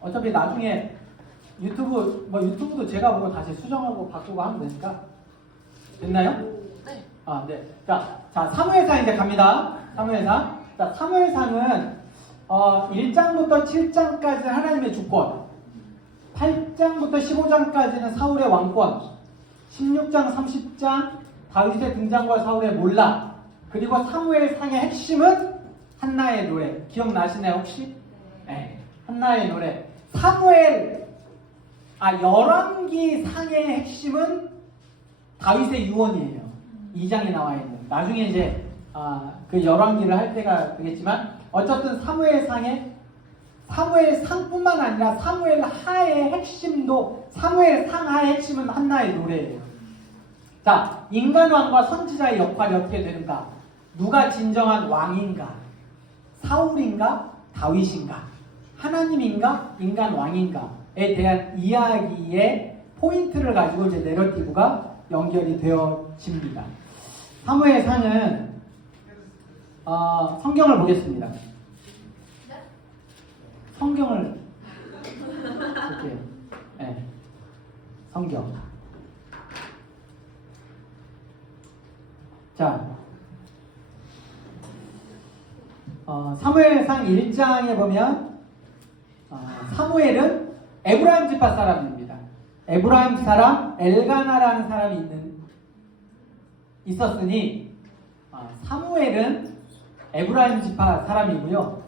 어차피 나중에 유튜브도 제가 보고 다시 수정하고 바꾸고 하면 되니까. 됐나요? 네. 아, 네. 자, 사무엘상 이제 갑니다. 사무엘상. 자, 사무엘상은 1장부터 7장까지는 하나님의 주권, 8장부터 15장까지는 사울의 왕권, 16장, 30장 다윗의 등장과 사울의 몰락, 그리고 사무엘상의 핵심은 한나의 노래. 기억나시나요 혹시? 네. 한나의 노래. 열왕기 상의 핵심은 다윗의 유언이에요. 2장에 나와 있는. 나중에 이제 그 열왕기를 할 때가 되겠지만 어쨌든 사무엘상뿐만 아니라 사무엘하의 핵심도 사무엘상하의 핵심은 한나의 노래예요. 자, 인간왕과 선지자의 역할이 어떻게 되는가? 누가 진정한 왕인가? 사울인가? 다윗인가? 하나님인가? 인간 왕인가?에 대한 이야기의 포인트를 가지고 이제 내러티브가 연결이 되어집니다. 사무엘상은 성경을 보겠습니다. 성경을 볼게요. 네. 성경. 자, 사무엘상 1장에 보면 사무엘은 에브라임 지파 사람입니다. 에브라임 사람 엘가나라는 사람이 있었으니 사무엘은 에브라임 지파 사람이고요.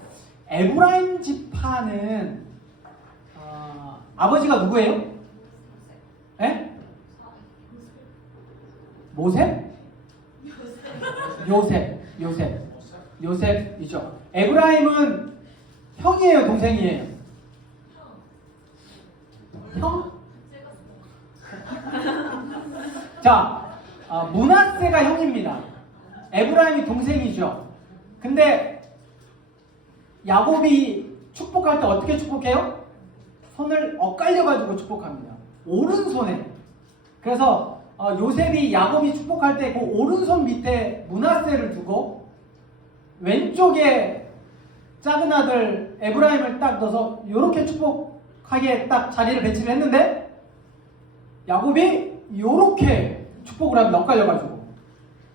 에브라임 지파는 아버지가 누구예요? 에? 모세? 요셉이죠. 에브라임은 형이에요, 동생이에요? 형? 자, 므낫세가 형입니다. 에브라임이 동생이죠. 근데 야곱이 축복할 때 어떻게 축복해요? 손을 엇갈려가지고 축복합니다. 오른손에. 그래서 요셉이 야곱이 축복할 때 그 오른손 밑에 므낫세를 두고 왼쪽에 작은 아들 에브라임을 딱 넣어서 이렇게 축복하게 딱 자리를 배치를 했는데 야곱이 이렇게 축복을 하면 엇갈려가지고.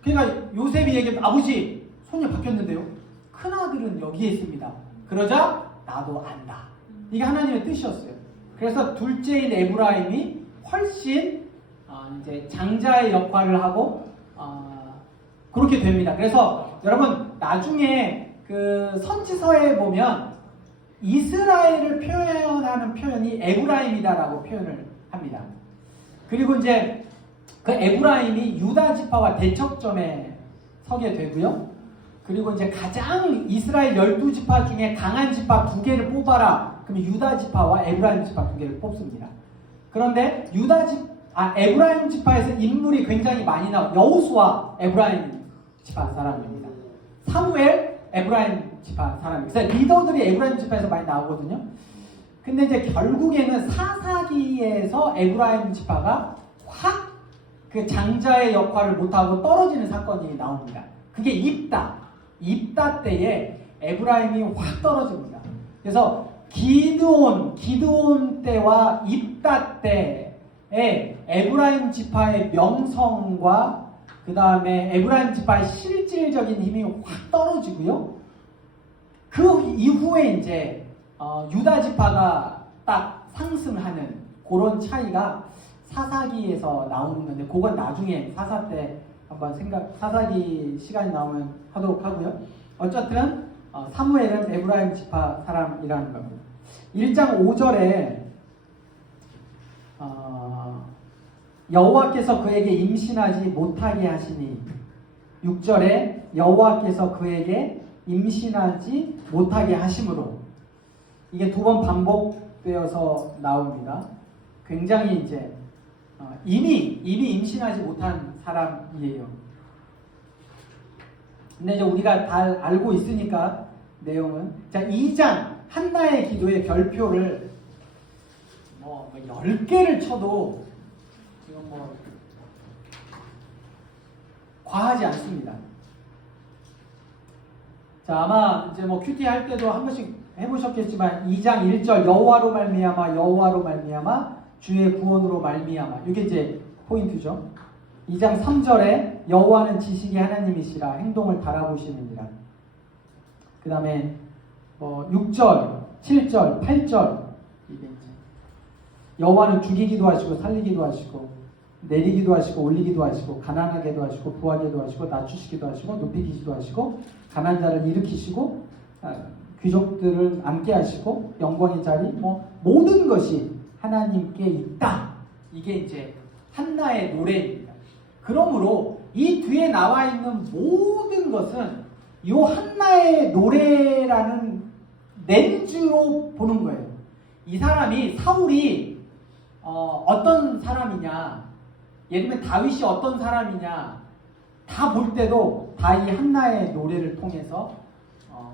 그러니까 요셉이 얘기하면 아버지 손이 바뀌었는데요. 큰아들은 여기에 있습니다. 그러자 나도 안다. 이게 하나님의 뜻이었어요. 그래서 둘째인 에브라임이 훨씬 이제 장자의 역할을 하고 그렇게 됩니다. 그래서 여러분 나중에 그 선지서에 보면 이스라엘을 표현하는 표현이 에브라임이다라고 표현을 합니다. 그리고 이제 그 에브라임이 유다 지파와 대척점에 서게 되고요. 그리고 이제 가장 이스라엘 12지파 중에 강한 지파 2개를 뽑아라. 그러면 유다 지파와 에브라임 지파 2개를 뽑습니다. 그런데 에브라임 지파에서 인물이 굉장히 많이 여호수아 에브라임 지파 사람입니다. 사무엘 에브라임 지파 사람입니다. 그래서 리더들이 에브라임 지파에서 많이 나오거든요. 근데 이제 결국에는 사사기에서 에브라임 지파가 확 그 장자의 역할을 못하고 떨어지는 사건이 나옵니다. 그게 입다 때에 에브라임이 확 떨어집니다. 그래서 기드온 때와 입다 때에 에브라임 지파의 명성과 그 다음에 에브라임 지파의 실질적인 힘이 확 떨어지고요. 그 이후에 이제 유다 지파가 딱 상승하는 그런 차이가 사사기에서 나오는 건데 그건 나중에 사사 때 한번 사사기 시간이 나오면 하도록 하고요. 어쨌든 사무엘은 에브라임 지파 사람이라는 겁니다. 1장 5절에 여호와께서 그에게 임신하지 못하게 하시니 6절에 여호와께서 그에게 임신하지 못하게 하심으로 이게 2번 반복되어서 나옵니다. 굉장히 이제 이미 임신하지 못한 사람이에요. 근데 이제 우리가 다 알고 있으니까 내용은 자 2장 한나의 기도의 별표를 10개를 쳐도 지금 과하지 않습니다. 자 아마 이제 큐티 할 때도 한 번씩 해보셨겠지만 2장 1절 여호와로 말미암아 여호와로 말미암아 주의 구원으로 말미암아 이게 이제 포인트죠. 2장 3절에 여호와는 지식의 하나님이시라 행동을 달아보시느니라. 그 다음에 6절, 7절, 8절 이게 이제 여호와는 죽이기도 하시고 살리기도 하시고 내리기도 하시고 올리기도 하시고 가난하게도 하시고 부하게도 하시고 낮추시기도 하시고 높이기도 하시고 가난한 자를 일으키시고 귀족들을 앉게 하시고 영광의 자리 모든 것이 하나님께 있다. 이게 이제 한나의 노래입니다. 그러므로 이 뒤에 나와 있는 모든 것은 이 한나의 노래라는 렌즈로 보는 거예요. 이 사람이 사울이 어떤 사람이냐, 예를 들면 다윗이 어떤 사람이냐 다 볼 때도 다 이 한나의 노래를 통해서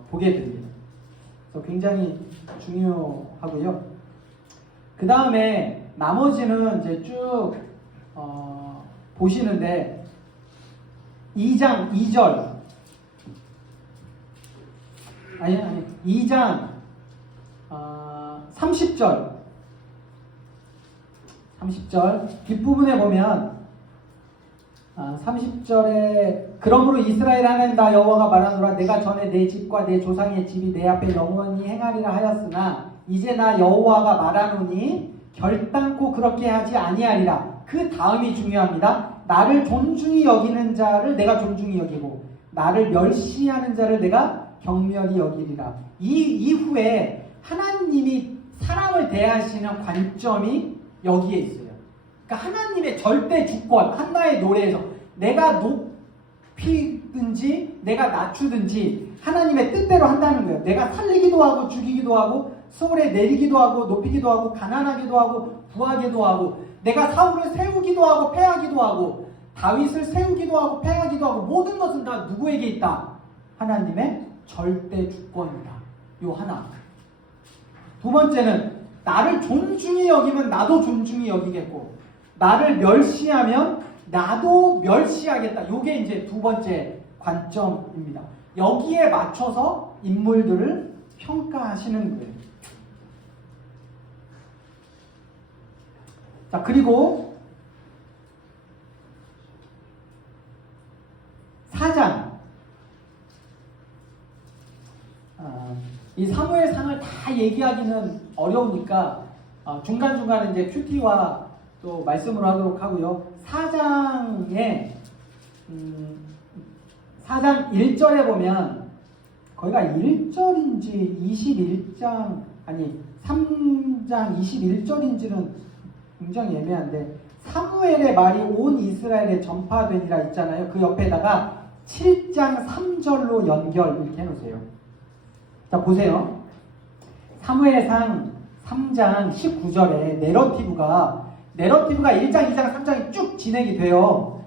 보게 됩니다. 그래서 굉장히 중요하고요. 그 다음에 나머지는 이제 쭉 보시는데 2장 2절 2장 30절 뒷부분에 보면 30절에 그러므로 이스라엘 하나님 나 여호와가 말하노라 내가 전에 내 집과 내 조상의 집이 내 앞에 영원히 행하리라 하였으나 이제 나 여호와가 말하노니 결단코 그렇게 하지 아니하리라. 그 다음이 중요합니다. 나를 존중히 여기는 자를 내가 존중히 여기고 나를 멸시하는 자를 내가 경멸히 여기리라. 이 이후에 하나님이 사람을 대하시는 관점이 여기에 있어요. 그러니까 하나님의 절대 주권, 한나의 노래에서 내가 높이든지 내가 낮추든지 하나님의 뜻대로 한다는 거예요. 내가 살리기도 하고 죽이기도 하고 소홀에 내리기도 하고 높이기도 하고 가난하기도 하고 부하기도 하고 내가 사울을 세우기도 하고 패하기도 하고 다윗을 세우기도 하고 패하기도 하고 모든 것은 다 누구에게 있다? 하나님의 절대 주권이다. 요 하나. 두 번째는 나를 존중히 여기면 나도 존중히 여기겠고 나를 멸시하면 나도 멸시하겠다. 요게 이제 두 번째 관점입니다. 여기에 맞춰서 인물들을 평가하시는 거예요. 자, 그리고 4장 이 사무엘상을 다 얘기하기는 어려우니까 중간중간에 이제 큐티와 또 말씀으로 하도록 하고요. 4장에 4장 1절에 보면 거기가 1절인지 21장 아니 3장 21절인지는 굉장히 애매한데 사무엘의 말이 온 이스라엘에 전파되니라 있잖아요. 그 옆에다가 7장 3절로 연결 이렇게 해놓으세요. 자, 보세요. 사무엘상 3장 19절에 내러티브가 1장, 2장, 3장이 쭉 진행이 돼요.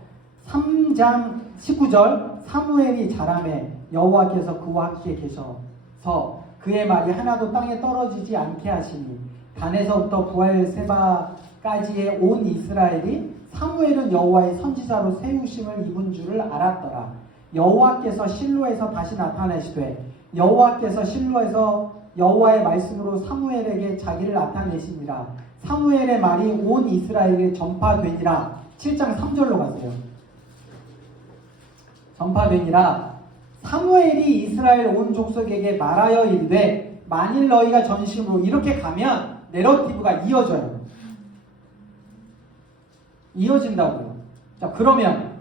3장 19절 사무엘이 자라매 여호와께서 그와 함께 계셔서 그의 말이 하나도 땅에 떨어지지 않게 하시니 단에서부터 부엘세바까지의 온 이스라엘이 사무엘은 여호와의 선지자로 세우심을 입은 줄을 알았더라. 여호와께서 실로에서 다시 나타내시되 여호와께서 실로에서 여호와의 말씀으로 사무엘에게 자기를 나타내시니라. 사무엘의 말이 온 이스라엘에 전파되니라. 7장 3절로 가세요. 전파되니라. 사무엘이 이스라엘 온 족속에게 말하여 이르되 만일 너희가 전심으로 이렇게 가면 내러티브가 이어져요. 이어진다고요. 자, 그러면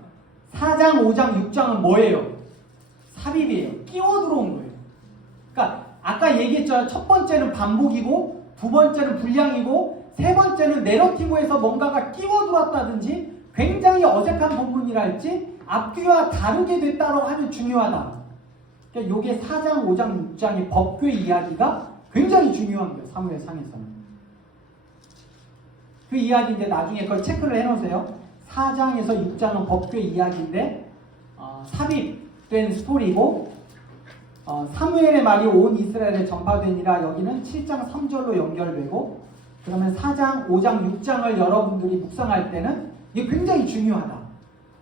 4장, 5장, 6장은 뭐예요? 삽입이에요. 끼워 들어온 거예요. 그러니까 아까 얘기했잖아요. 첫 번째는 반복이고 두 번째는 불량이고 세 번째는 내러티브에서 뭔가가 끼워 들어왔다든지 굉장히 어색한 본문이랄지 앞뒤와 다르게 됐다고 하면 중요하다. 그러니까 이게 4장, 5장, 6장의 법궤 이야기가 굉장히 중요한 거예요. 사무엘상에서는. 그 이야기인데 나중에 그걸 체크를 해놓으세요. 4장에서 6장은 법궤 이야기인데 삽입된 스토리고 사무엘의 말이 온 이스라엘에 전파되니라 여기는 7장 3절로 연결되고 그러면 4장, 5장, 6장을 여러분들이 묵상할 때는 이게 굉장히 중요하다.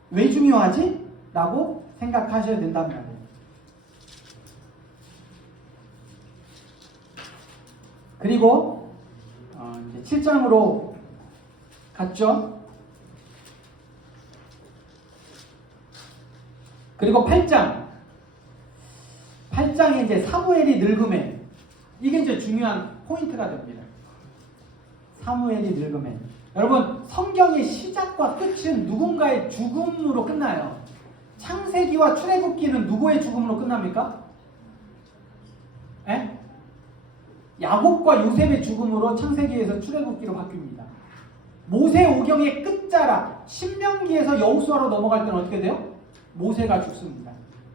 왜 중요하지? 라고 생각하셔야 된단 말이에요. 그리고 이제 7장으로 갔죠. 그리고 8장에 이제 사무엘이 늙음에, 이게 이제 중요한 포인트가 됩니다. 사무엘이 늙음에. 여러분, 성경의 시작과 끝은 누군가의 죽음으로 끝나요. 창세기와 출애굽기는 누구의 죽음으로 끝납니까? 에? 야곱과 요셉의 죽음으로 창세기에서 출애굽기로 바뀝니다. 모세오경의 끝자락, 신명기에서 여호수아로 넘어갈 때는 어떻게 돼요? 모세가 죽습니다.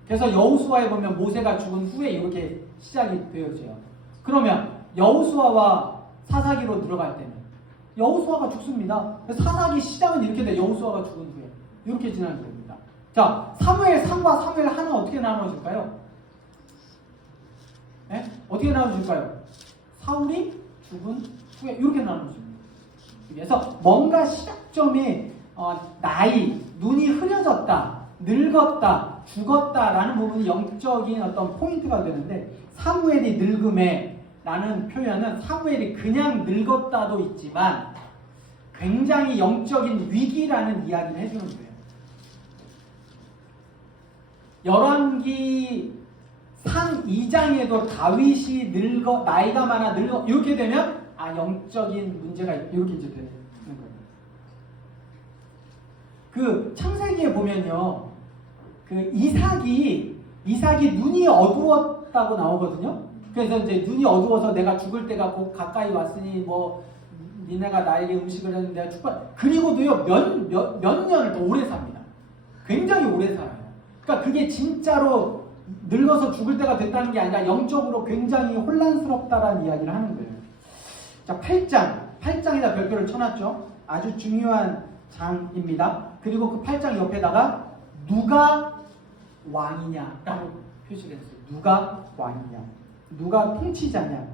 그래서 여호수아에 보면 모세가 죽은 후에 이렇게 시작이 되어져요. 그러면 여호수아와 사사기로 들어갈 때는 여호수아가 죽습니다. 사사기 시작은 이렇게 돼. 여호수아가 죽은 후에 이렇게 진행이 됩니다. 자, 사무엘 3과 사무엘 하나 어떻게 나눠줄까요? 네? 어떻게 나눠줄까요? 사울이 죽은 후에 이렇게 나눠줍니다. 그래서 뭔가 시작점이 나이, 눈이 흐려졌다, 늙었다, 죽었다라는 부분이 영적인 어떤 포인트가 되는데, 사무엘이 늙음에 라는 표현은 사무엘이 그냥 늙었다도 있지만 굉장히 영적인 위기라는 이야기를 해주는 거예요. 열왕기 상 2장에도 다윗이 나이가 많아 늙어 이렇게 되면 영적인 문제가 이렇게 이제 되는 거예요. 그 창세기에 보면요, 그 이삭이 눈이 어두웠다고 나오거든요. 그래서 이제 눈이 어두워서 내가 죽을 때가 곧 가까이 왔으니 뭐 니네가 나에게 음식을 했는데 내가 축복. 그리고도요 몇 년을 더 오래 삽니다. 굉장히 오래 살아요. 그러니까 그게 진짜로 늙어서 죽을 때가 됐다는 게 아니라 영적으로 굉장히 혼란스럽다라는 이야기를 하는 거예요. 자, 8장에다 별표를 쳐놨죠. 아주 중요한 장입니다. 그리고 그 8장 옆에다가 누가 왕이냐라고 표시를 했어요. 누가 왕이냐, 누가 통치자냐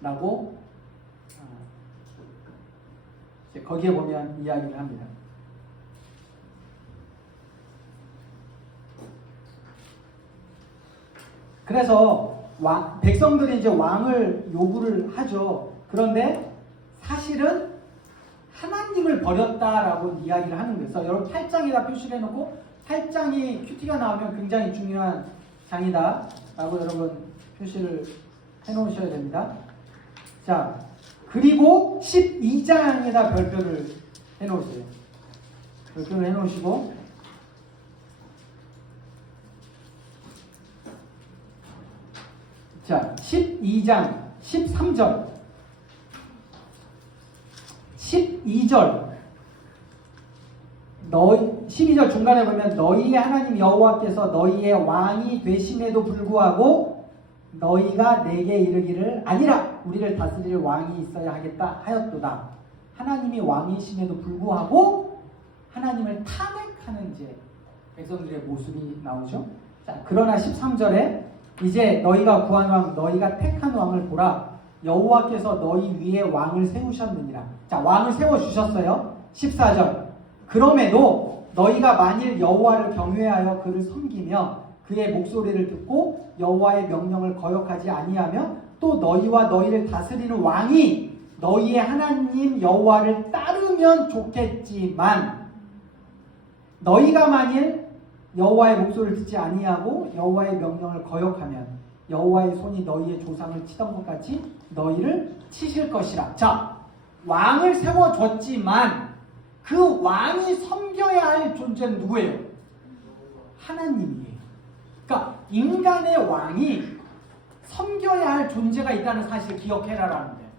라고 거기에 보면 이야기를 합니다. 그래서 백성들이 이제 왕을 요구를 하죠. 그런데 사실은 하나님을 버렸다라고 이야기를 하는 거예요. 그래서 여러분 8장에다 표시를 해놓고 8장이 큐티가 나오면 굉장히 중요한 장이다 라고 여러분 표시를 해놓으셔야 됩니다. 자, 그리고 12장에다 별표를 해놓으세요. 별표를 해놓으시고, 자, 12장 13절 12절 12절 중간에 보면 너희의 하나님 여호와께서 너희의 왕이 되심에도 불구하고 너희가 내게 이르기를 아니라 우리를 다스릴 왕이 있어야 하겠다 하였도다. 하나님이 왕이심에도 불구하고 하나님을 탄핵하는 이제 백성들의 모습이 나오죠. 자, 그러나 13절에 이제 너희가 구한 왕, 너희가 택한 왕을 보라. 여호와께서 너희 위에 왕을 세우셨느니라. 자, 왕을 세워주셨어요. 14절. 그럼에도 너희가 만일 여호와를 경외하여 그를 섬기며 그의 목소리를 듣고 여호와의 명령을 거역하지 아니하며 또 너희와 너희를 다스리는 왕이 너희의 하나님 여호와를 따르면 좋겠지만 너희가 만일 여호와의 목소리를 듣지 아니하고 여호와의 명령을 거역하면 여호와의 손이 너희의 조상을 치던 것 같이 너희를 치실 것이라. 자, 왕을 세워줬지만 그 왕이 섬겨야 할 존재는 누구예요? 하나님이에요. 그러니까 인간의 왕이 섬겨야 할 존재가 있다는 사실을 기억해라라는 거예요.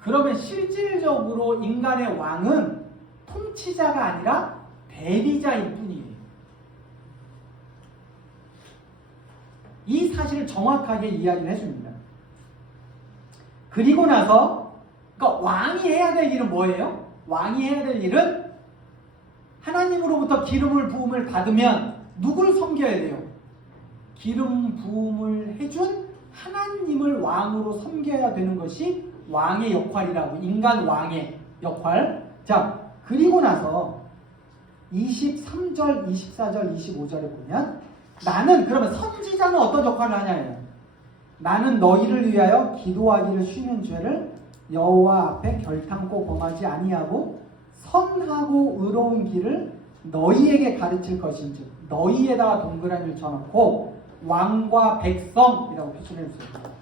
그러면 실질적으로 인간의 왕은 통치자가 아니라 대리자일 뿐이에요. 이 사실을 정확하게 이야기를 해줍니다. 그리고 나서 그러니까 왕이 해야 될 일은 뭐예요? 왕이 해야 될 일은 하나님으로부터 기름을 부음을 받으면 누굴 섬겨야 돼요? 기름 부음을 해준 하나님을 왕으로 섬겨야 되는 것이 왕의 역할이라고, 인간 왕의 역할. 자, 그리고 나서 23절, 24절, 25절에 보면 나는, 그러면 선지자는 어떤 역할을 하냐예요. 나는 너희를 위하여 기도하기를 쉬는 죄를 여호와 앞에 결탄코 범하지 아니하고 선하고 의로운 길을 너희에게 가르칠 것인지 너희에다가 동그라미를 쳐놓고 왕과 백성이라고 표시를 해주세요.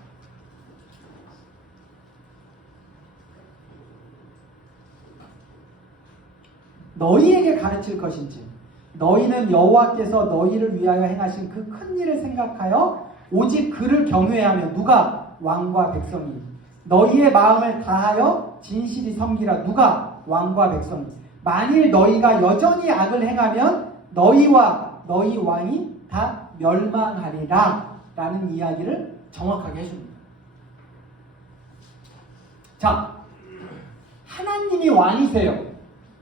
너희에게 가르칠 것인지 너희는 여호와께서 너희를 위하여 행하신 그 큰 일을 생각하여 오직 그를 경외하며 누가? 왕과 백성이 너희의 마음을 다하여 진실이 섬기라. 누가? 왕과 백성이 만일 너희가 여전히 악을 행하면 너희와 너희 왕이 다 멸망하리라 라는 이야기를 정확하게 해줍니다. 자, 하나님이 왕이세요.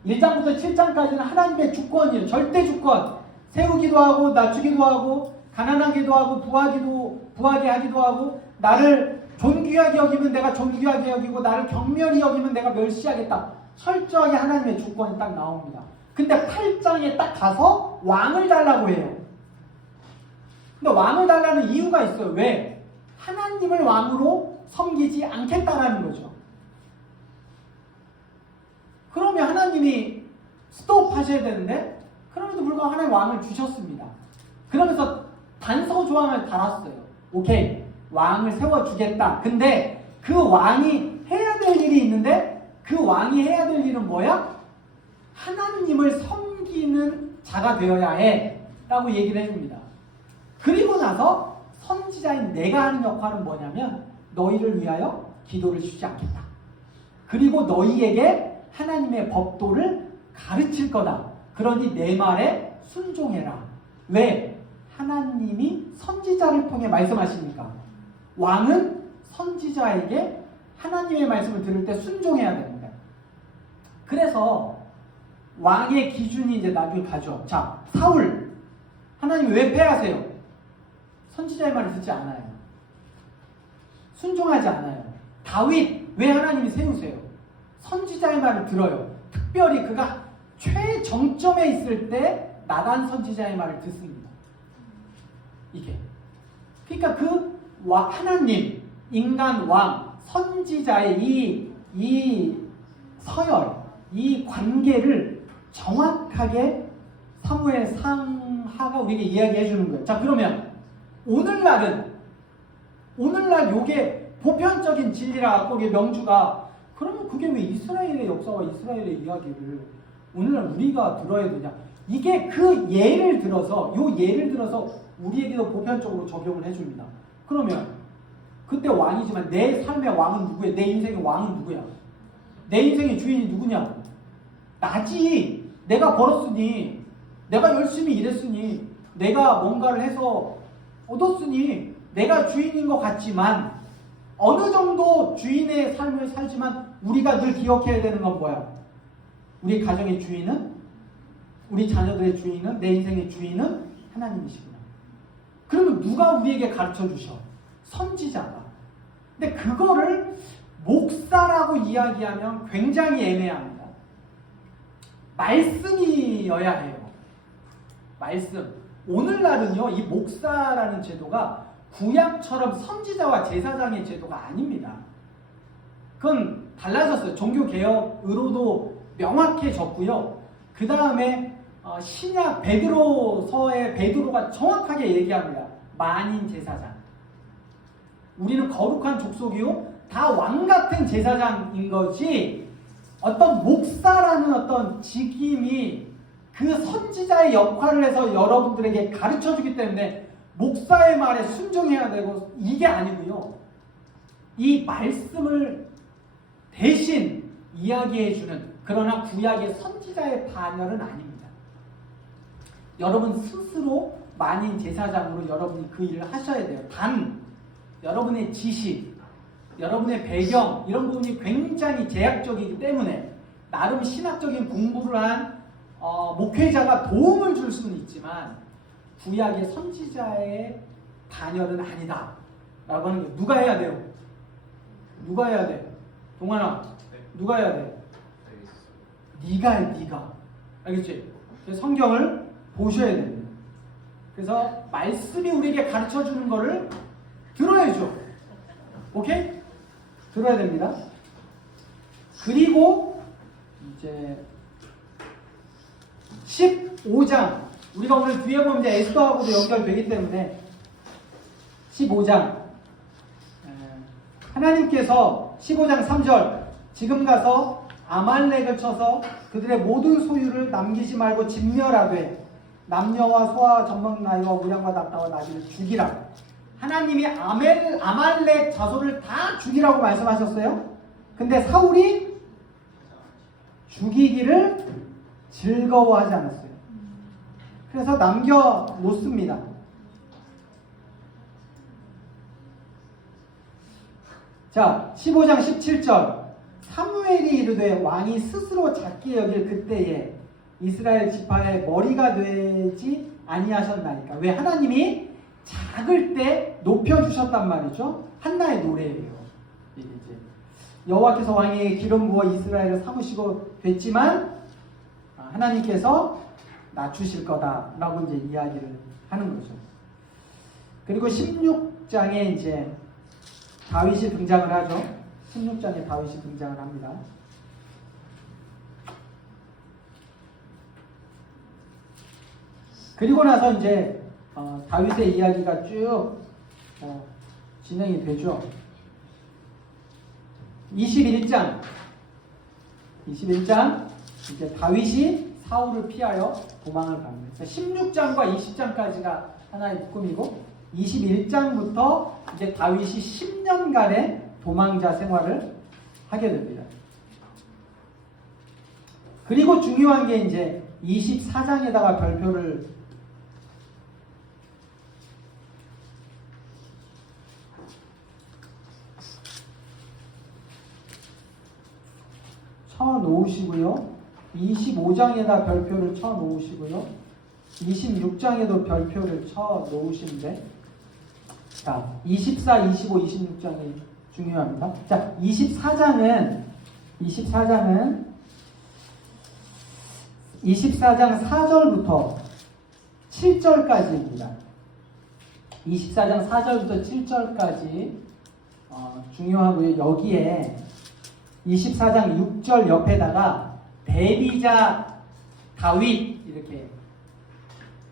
1장부터 7장까지는 하나님의 주권이에요. 절대 주권. 세우기도 하고 낮추기도 하고 가난하기도 하고 부하게 하기도 하고 나를 존귀하게 여기면 내가 존귀하게 여기고 나를 경멸히 여기면 내가 멸시하겠다. 철저하게 하나님의 주권이 딱 나옵니다. 근데 8장에 딱 가서 왕을 달라고 해요. 근데 왕을 달라는 이유가 있어요. 왜? 하나님을 왕으로 섬기지 않겠다라는 거죠. 그러면 하나님이 스톱 하셔야 되는데 그럼에도 불구하고 하나님 왕을 주셨습니다. 그러면서 단서 조항을 달았어요. 오케이, 왕을 세워주겠다. 근데 그 왕이 해야 될 일이 있는데 그 왕이 해야 될 일은 뭐야? 하나님을 섬기는 자가 되어야 해 라고 얘기를 해줍니다. 그리고 나서 선지자인 내가 하는 역할은 뭐냐면 너희를 위하여 기도를 쉬지 않겠다. 그리고 너희에게 하나님의 법도를 가르칠 거다. 그러니 내 말에 순종해라. 왜? 하나님이 선지자를 통해 말씀하시니까. 왕은 선지자에게 하나님의 말씀을 들을 때 순종해야 됩니다. 그래서 왕의 기준이 이제 나중에 가죠. 자, 사울. 하나님이 왜 패하세요? 선지자의 말을 듣지 않아요. 순종하지 않아요. 다윗. 왜 하나님이 세우세요? 선지자의 말을 들어요. 특별히 그가 최정점에 있을 때 나단 선지자의 말을 듣습니다. 이게. 그러니까 그 하나님, 인간 왕, 선지자의 이 서열, 이 관계를 정확하게 사무엘 상하가 우리에게 이야기해 주는 거예요. 자, 그러면 오늘날 요게 보편적인 진리라 갖고 이게 명주가 그러면 그게 왜 이스라엘의 역사와 이스라엘의 이야기를 오늘날 우리가 들어야 되냐? 이게 그 예를 들어서 우리에게도 보편적으로 적용을 해줍니다. 그러면 그때 왕이지만 내 삶의 왕은 누구야? 내 인생의 왕은 누구야? 내 인생의 주인이 누구냐? 나지. 내가 벌었으니, 내가 열심히 일했으니, 내가 뭔가를 해서 얻었으니 내가 주인인 것 같지만 어느 정도 주인의 삶을 살지만 우리가 늘 기억해야 되는 건 뭐야? 우리 가정의 주인은, 우리 자녀들의 주인은, 내 인생의 주인은 하나님이시구나. 그러면 누가 우리에게 가르쳐 주셔? 선지자가. 근데 그거를 목사라고 이야기하면 굉장히 애매합니다. 말씀이어야 해요. 말씀. 오늘날은요, 이 목사라는 제도가 구약처럼 선지자와 제사장의 제도가 아닙니다. 그건 달라졌어요. 종교개혁으로도 명확해졌고요. 그 다음에 신약 베드로서의 베드로가 정확하게 얘기합니다. 만인 제사장. 우리는 거룩한 족속이요 다 왕같은 제사장인 거지 어떤 목사라는 어떤 직임이 그 선지자의 역할을 해서 여러분들에게 가르쳐주기 때문에 목사의 말에 순종해야 되고 이게 아니고요. 이 말씀을 대신 이야기해주는 그러나 구약의 선지자의 반열은 아닙니다. 여러분 스스로 만인 제사장으로 여러분이 그 일을 하셔야 돼요. 단 여러분의 지식, 여러분의 배경 이런 부분이 굉장히 제약적이기 때문에 나름 신학적인 공부를 한 목회자가 도움을 줄 수는 있지만 구약의 선지자의 반열은 아니다 라고 하는 거예요. 누가 해야 돼요? 누가 해야 돼? 동환아, 누가 해야 돼? 네가 해, 네가. 알겠지? 성경을 보셔야 됩니다. 그래서 말씀이 우리에게 가르쳐주는 거를 들어야죠. 오케이? 들어야 됩니다. 그리고 이제 15장 우리가 오늘 뒤에 보면 이제 에스더하고도 연결되기 때문에 15장 하나님께서 15장 3절 지금 가서 아말렉을 쳐서 그들의 모든 소유를 남기지 말고 진멸하되 남녀와 소와 젖먹는 아이와 우양과 낙타와 나귀를 죽이라. 하나님이 아말렉 자손을 다 죽이라고 말씀하셨어요. 근데 사울이 죽이기를 즐거워하지 않았어요. 그래서 남겨놓습니다. 자, 15장 17절 사무엘이 이르되 왕이 스스로 작게 여길 그때에 이스라엘 지파의 머리가 되지 아니하셨나이까. 왜? 하나님이 작을 때 높여주셨단 말이죠. 한나의 노래예요. 이제 여호와께서 왕에게 기름 부어 이스라엘을 삼으시고 됐지만 하나님께서 낮추실 거다라고 이제 이야기를 하는 거죠. 그리고 16장에 이제 다윗이 등장을 하죠. 16장에 다윗이 등장을 합니다. 그리고 나서 이제 다윗의 이야기가 쭉 진행이 되죠. 21장 이제 다윗이 사울을 피하여 도망을 갑니다. 16장과 20장까지가 하나의 묶음이고 21장부터 이제 다윗이 10년간의 도망자 생활을 하게 됩니다. 그리고 중요한 게 이제 24장에다가 별표를 쳐 놓으시고요. 25장에다 별표를 쳐 놓으시고요. 26장에도 별표를 쳐 놓으시는데, 자, 24, 25, 26장이 중요합니다. 자, 24장 4절부터 7절까지입니다. 24장 4절부터 7절까지 중요하고요. 여기에 24장 6절 옆에다가 대비자 다윗 이렇게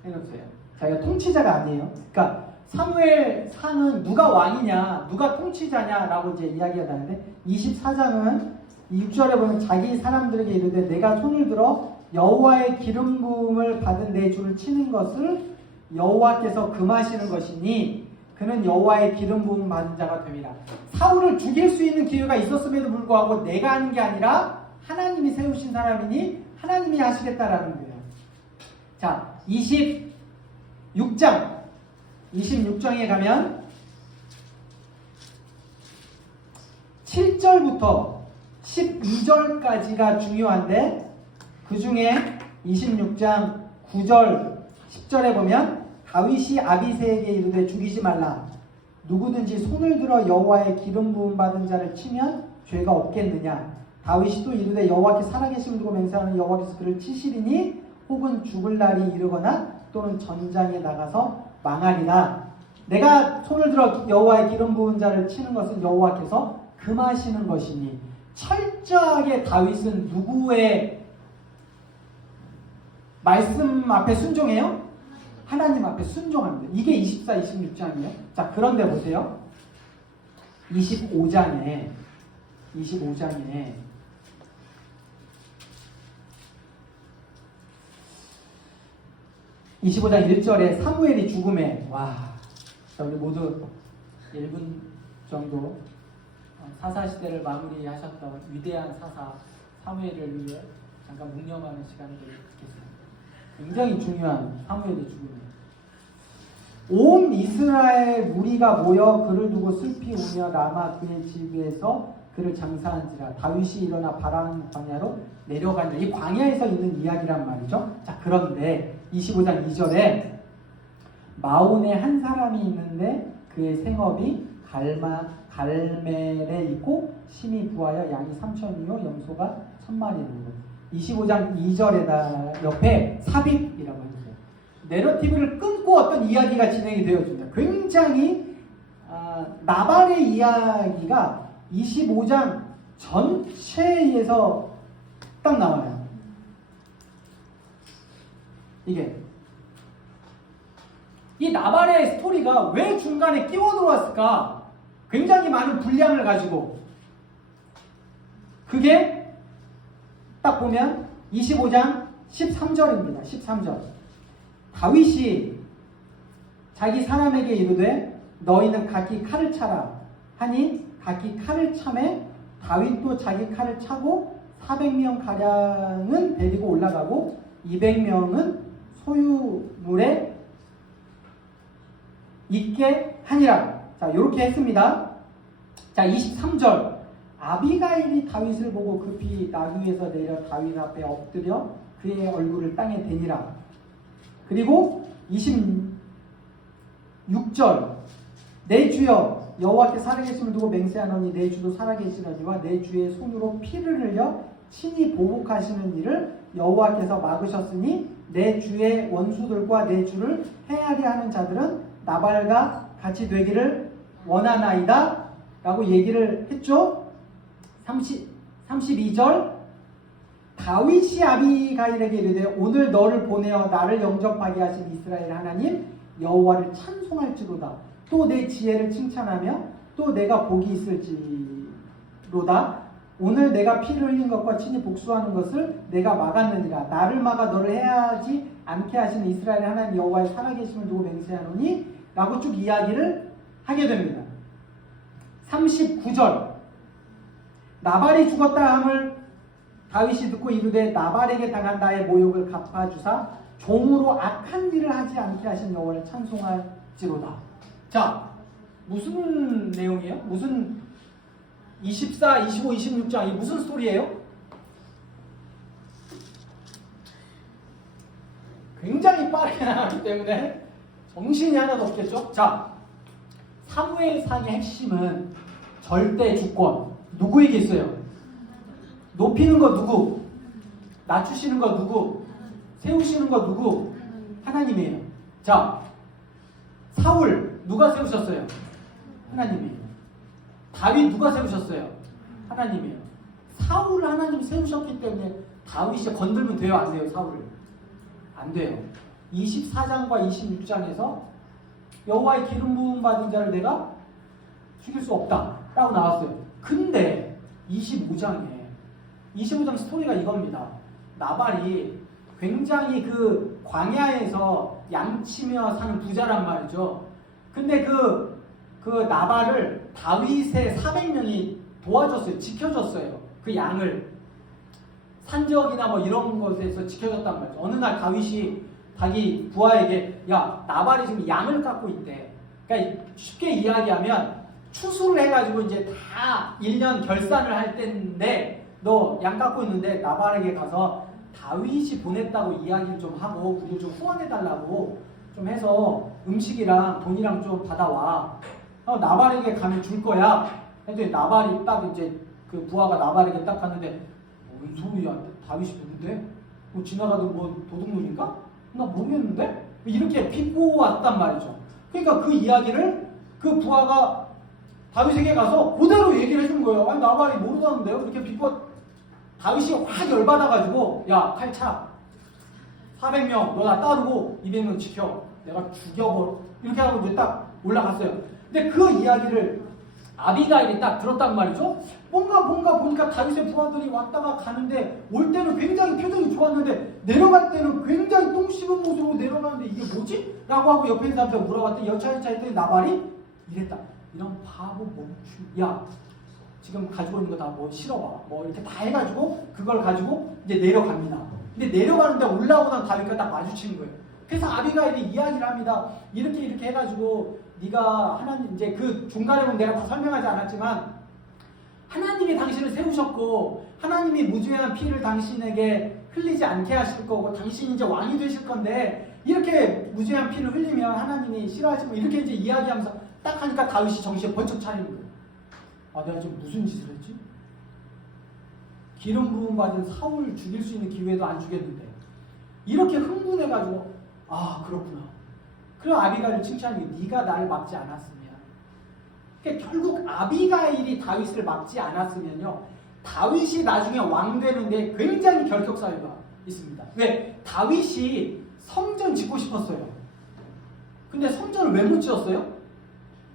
해놓으세요. 자기가 통치자가 아니에요. 그러니까 사무엘 상은 누가 왕이냐, 누가 통치자냐라고 이제 이야기가 나는데 24장은 6절에 보면 자기 사람들에게 이르되 내가 손을 들어 여호와의 기름 부음을 받은 내 주를 치는 것을 여호와께서 금하시는 것이니 그는 여호와의 기름 부음 받은 자가 됩니다. 사울을 죽일 수 있는 기회가 있었음에도 불구하고 내가 하는 게 아니라 하나님이 세우신 사람이니 하나님이 하시겠다라는 거예요. 자, 26장에 가면 7절부터 12절까지가 중요한데 그 중에 26장 9절 10절에 보면 다윗이 아비새에게 이르되 죽이지 말라. 누구든지 손을 들어 여호와의 기름 부음 받은 자를 치면 죄가 없겠느냐. 다윗이 또 이르되 여호와께 살아계심을 두고 맹세하는 여호와께서 그를 치시리니 혹은 죽을 날이 이르거나 또는 전장에 나가서 망하리라. 내가 손을 들어 여호와의 기름 부은 자를 치는 것은 여호와께서 금하시는 것이니. 철저하게 다윗은 누구의 말씀 앞에 순종해요? 하나님 앞에 순종합니다. 이게 24, 26장이에요. 자, 그런데 보세요. 25장에 25장 1절에 사무엘이 죽음에, 와, 자, 우리 모두 1분 정도 사사시대를 마무리하셨던 위대한 사사 사무엘을 위해 잠깐 묵념하는 시간을 갖겠습니다. 굉장히 중요한 사무엘의 죽음이에요. 온 이스라엘 무리가 모여 그를 두고 슬피 우며 라마 그의 집에서 그를 장사한지라. 다윗이 일어나 바람 광야로 내려가니라. 이 광야에서 있는 이야기란 말이죠. 자, 그런데 25장 2절에 마온에 한 사람이 있는데 그의 생업이 갈멜에 있고 심이 부하여 양이 3,000이요 염소가 1,000마리입니다. 25장 2절에다 옆에 삽입이라고 해주세요. 내러티브를 끊고 어떤 이야기가 진행이 되어집니다. 굉장히 나발의 이야기가 25장 전체에서 딱 나와요. 이게 이 나발의 스토리가 왜 중간에 끼워 들어왔을까? 굉장히 많은 분량을 가지고, 그게 딱 보면 25장 13절입니다. 13절. 다윗이 자기 사람에게 이르되 너희는 각기 칼을 차라 하니 각기 칼을 차매 다윗도 자기 칼을 차고 400명 가량은 데리고 올라가고 200명은 소유물에 있게 하니라. 자, 이렇게 했습니다. 자, 23절. 아비가일이 다윗을 보고 급히 나귀에서 내려 다윗 앞에 엎드려 그의 얼굴을 땅에 대니라. 그리고 26절. 내 주여 여호와께 살아계심을 두고 맹세하노니 내 주도 살아계시려니와 내 주의 손으로 피를 흘려 친히 보복하시는 일을 여호와께서 막으셨으니 내 주의 원수들과 내 주를 해하려 하는 자들은 나발과 같이 되기를 원하나이다 라고 얘기를 했죠. 32절. 다윗이 아비가일에게 이르되 오늘 너를 보내어 나를 영접하게 하신 이스라엘 하나님 여호와를 찬송할지로다. 또 내 지혜를 칭찬하며 또 내가 복이 있을지로다. 오늘 내가 피를 흘린 것과 친히 복수하는 것을 내가 막았느니라. 나를 막아 너를 해하지 않게 하시는 이스라엘 하나님 여호와의 살아계심을 두고 맹세하노니 라고 쭉 이야기를 하게 됩니다. 39절. 나발이 죽었다 함을 다윗이 듣고 이르되 나발에게 당한 나의 모욕을 갚아주사 종으로 악한 일을 하지 않게 하신 여호와를 찬송할지로다. 자, 무슨 내용이에요? 무슨 24, 25, 26장 이 무슨 스토리예요? 굉장히 빠르게 나가기 때문에 정신이 하나도 없겠죠? 자, 사무엘상의 핵심은 절대 주권. 누구에게 있어요? 높이는 거 누구? 낮추시는 거 누구? 세우시는 거 누구? 하나님이에요. 자, 사울 누가 세우셨어요? 하나님이에요. 다윗 누가 세우셨어요? 하나님이에요. 사울을 하나님이 세우셨기 때문에 다윗이 건들면 돼요? 안 돼요? 사울을? 안 돼요. 24장과 26장에서 여호와의 기름 부음 받은 자를 내가 죽일 수 없다 라고 나왔어요. 근데 25장 스토리가 이겁니다. 나발이 굉장히 그 광야에서 양치며 사는 부자란 말이죠. 근데 그 나발을 다윗의 400명이 도와줬어요. 지켜줬어요. 그 양을 산적이나 뭐 이런 곳에서 지켜줬단 말이죠. 어느 날 다윗이 자기 부하에게 야, 나발이 지금 양을 깎고 있대. 그러니까 쉽게 이야기하면 추수를 해가지고 이제 다 1년 결산을 할 때인데 너 양 깎고 있는데 나발에게 가서 다윗이 보냈다고 이야기를 좀 하고 우리 좀 후원해달라고 좀 해서 음식이랑 돈이랑 좀 받아와. 나발에게 가면 줄 거야. 했더니 나발이 딱 이제 그 부하가 나발에게 딱 갔는데 뭔 소리야? 다윗이 누군데? 뭐 지나가던 뭐 도둑놈인가? 나 모르겠는데? 이렇게 비꼬 왔단 말이죠. 그러니까 그 이야기를 그 부하가 다윗에게 가서 그대로 얘기를 해준 거예요. 아니 나발이 모르다는데요? 이렇게 비꼬. 다윗이 확 열받아가지고 야 칼 차. 400명 너 나 따르고 200명 지켜. 내가 죽여버려. 이렇게 하고 이제 딱 올라갔어요. 근데 그 이야기를 아비가일이 딱 들었단 말이죠. 뭔가 보니까 다윗의 부하들이 왔다가 가는데 올 때는 굉장히 표정이 좋았는데 내려갈 때는 굉장히 똥 씹은 모습으로 내려가는데 이게 뭐지? 라고 하고 옆에 있는 사람한테 물어봤더니 여차여차 했더니 나발이 이랬다. 이런 바보 멈춤. 야 지금 가지고 있는 거 다 뭐 실어봐. 뭐 이렇게 다 해가지고 그걸 가지고 이제 내려갑니다. 근데 내려가는데 올라오던 다윗과 딱 마주치는 거예요. 그래서 아비가일이 이야기를 합니다. 이렇게 해가지고 네가 하나님 이제 그 중간에 보면 내가 다 설명하지 않았지만 하나님이 당신을 세우셨고 하나님이 무죄한 피를 당신에게 흘리지 않게 하실 거고 당신이 이제 왕이 되실 건데 이렇게 무죄한 피를 흘리면 하나님이 싫어하시고 이렇게 이제 이야기하면서 딱 하니까 다윗이 정신에 번쩍 차리는 거예요. 아 내가 지금 무슨 짓을 했지? 기름 부음 받은 사울 죽일 수 있는 기회도 안 주겠는데 이렇게 흥분해가지고 아 그렇구나. 그럼 아비가일을 칭찬하는 게 네가 나를 막지 않았으면 그러니까 결국 아비가일이 다윗을 막지 않았으면요, 다윗이 나중에 왕 되는데 굉장히 결격 사유가 있습니다. 왜? 다윗이 성전 짓고 싶었어요. 근데 성전을 왜 못 지었어요?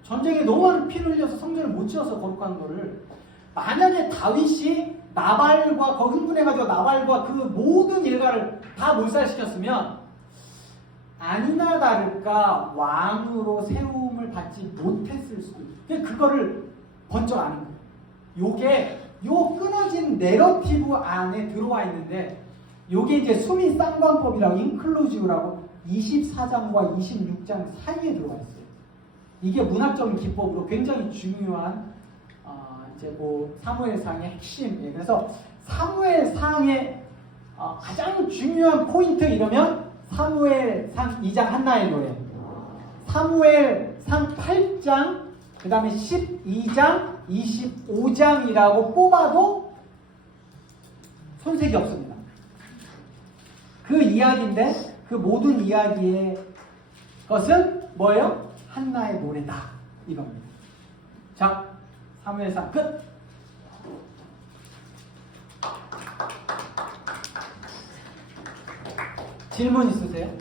전쟁에 너무 많은 피를 흘려서 성전을 못 지어서 거룩한 거를. 만약에 다윗이 나발과 흥분해가지고 나발과 그 모든 일가를 다 몰살시켰으면 아니나 다를까 왕으로 세움을 받지 못했을 수도 있어요. 그거를 번쩍 아는 거예요. 요게 요 끊어진 내러티브 안에 들어와 있는데, 요게 이제 수미 쌍관법이라고 인클루지브라고 24장과 26장 사이에 들어가 있어요. 이게 문학적인 기법으로 굉장히 중요한 이제 뭐 사무엘상의 핵심. 그래서 사무엘상의 가장 중요한 포인트 이러면 사무엘상 2장 한나의 노래, 사무엘상 8장, 그 다음에 12장, 25장이라고 뽑아도 손색이 없습니다. 그 이야기인데 그 모든 이야기의 것은 뭐예요? 한나의 노래다, 이겁니다. 자, 사무엘상 끝. 질문 있으세요?